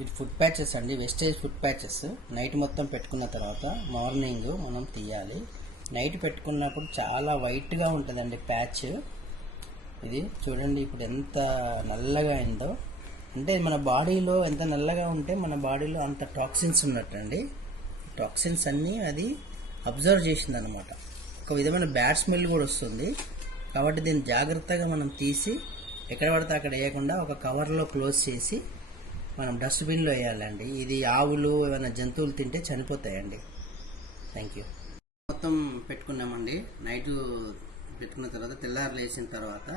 ఇది food patches అండి, wastage food patches. Night మొత్తం పెట్టుకున్న తర్వాత మార్నింగ్ మనం తీయాలి. నైట్ పెట్టుకున్నప్పుడు చాలా వైట్గా ఉంటుందండి ప్యాచ్. ఇది చూడండి ఇప్పుడు ఎంత నల్లగా అయిందో. అంటే మన బాడీలో ఎంత నల్లగా ఉంటే మన బాడీలో అంత టాక్సిన్స్ ఉన్నట్టండి. టాక్సిన్స్ అన్నీ అది అబ్జర్వ్ చేసింది అనమాట. ఒక విధమైన బ్యాడ్ స్మెల్ కూడా వస్తుంది. కాబట్టి దీన్ని జాగ్రత్తగా మనం తీసి ఎక్కడ పడితే అక్కడ వేయకుండా ఒక కవర్లో క్లోజ్ చేసి మనం డస్ట్బిన్లో వేయాలండి. ఇది ఆవులు ఏమైనా జంతువులు తింటే చనిపోతాయండి. Thank you. మొత్తం పెట్టుకున్నామండి. నైట్ పెట్టుకున్న తర్వాత తెల్లారు లేచిన తర్వాత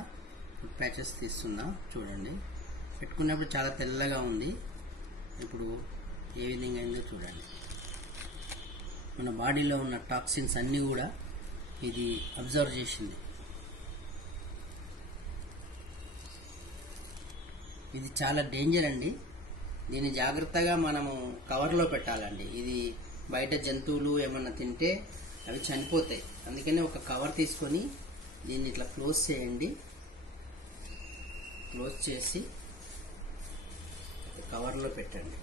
ఫుడ్ ప్యాచెస్ తీస్తున్నాం. చూడండి పెట్టుకున్నప్పుడు చాలా తెల్లగా ఉంది. ఇప్పుడు ఏ విధంగా అయిందో చూడండి. మన బాడీలో ఉన్న టాక్సిన్స్ అన్నీ కూడా ఇది అబ్జర్వ్ చేసింది. ఇది చాలా డేంజర్ అండి. దీన్ని జాగ్రత్తగా మనము కవర్లో పెట్టాలండి. ఇది బయట జంతువులు ఏమన్నా తింటే అవి చనిపోతాయి. అందుకని ఒక కవర్ తీసుకొని దీన్ని ఇట్లా క్లోజ్ చేయండి. క్లోజ్ చేసి కవర్లో పెట్టండి.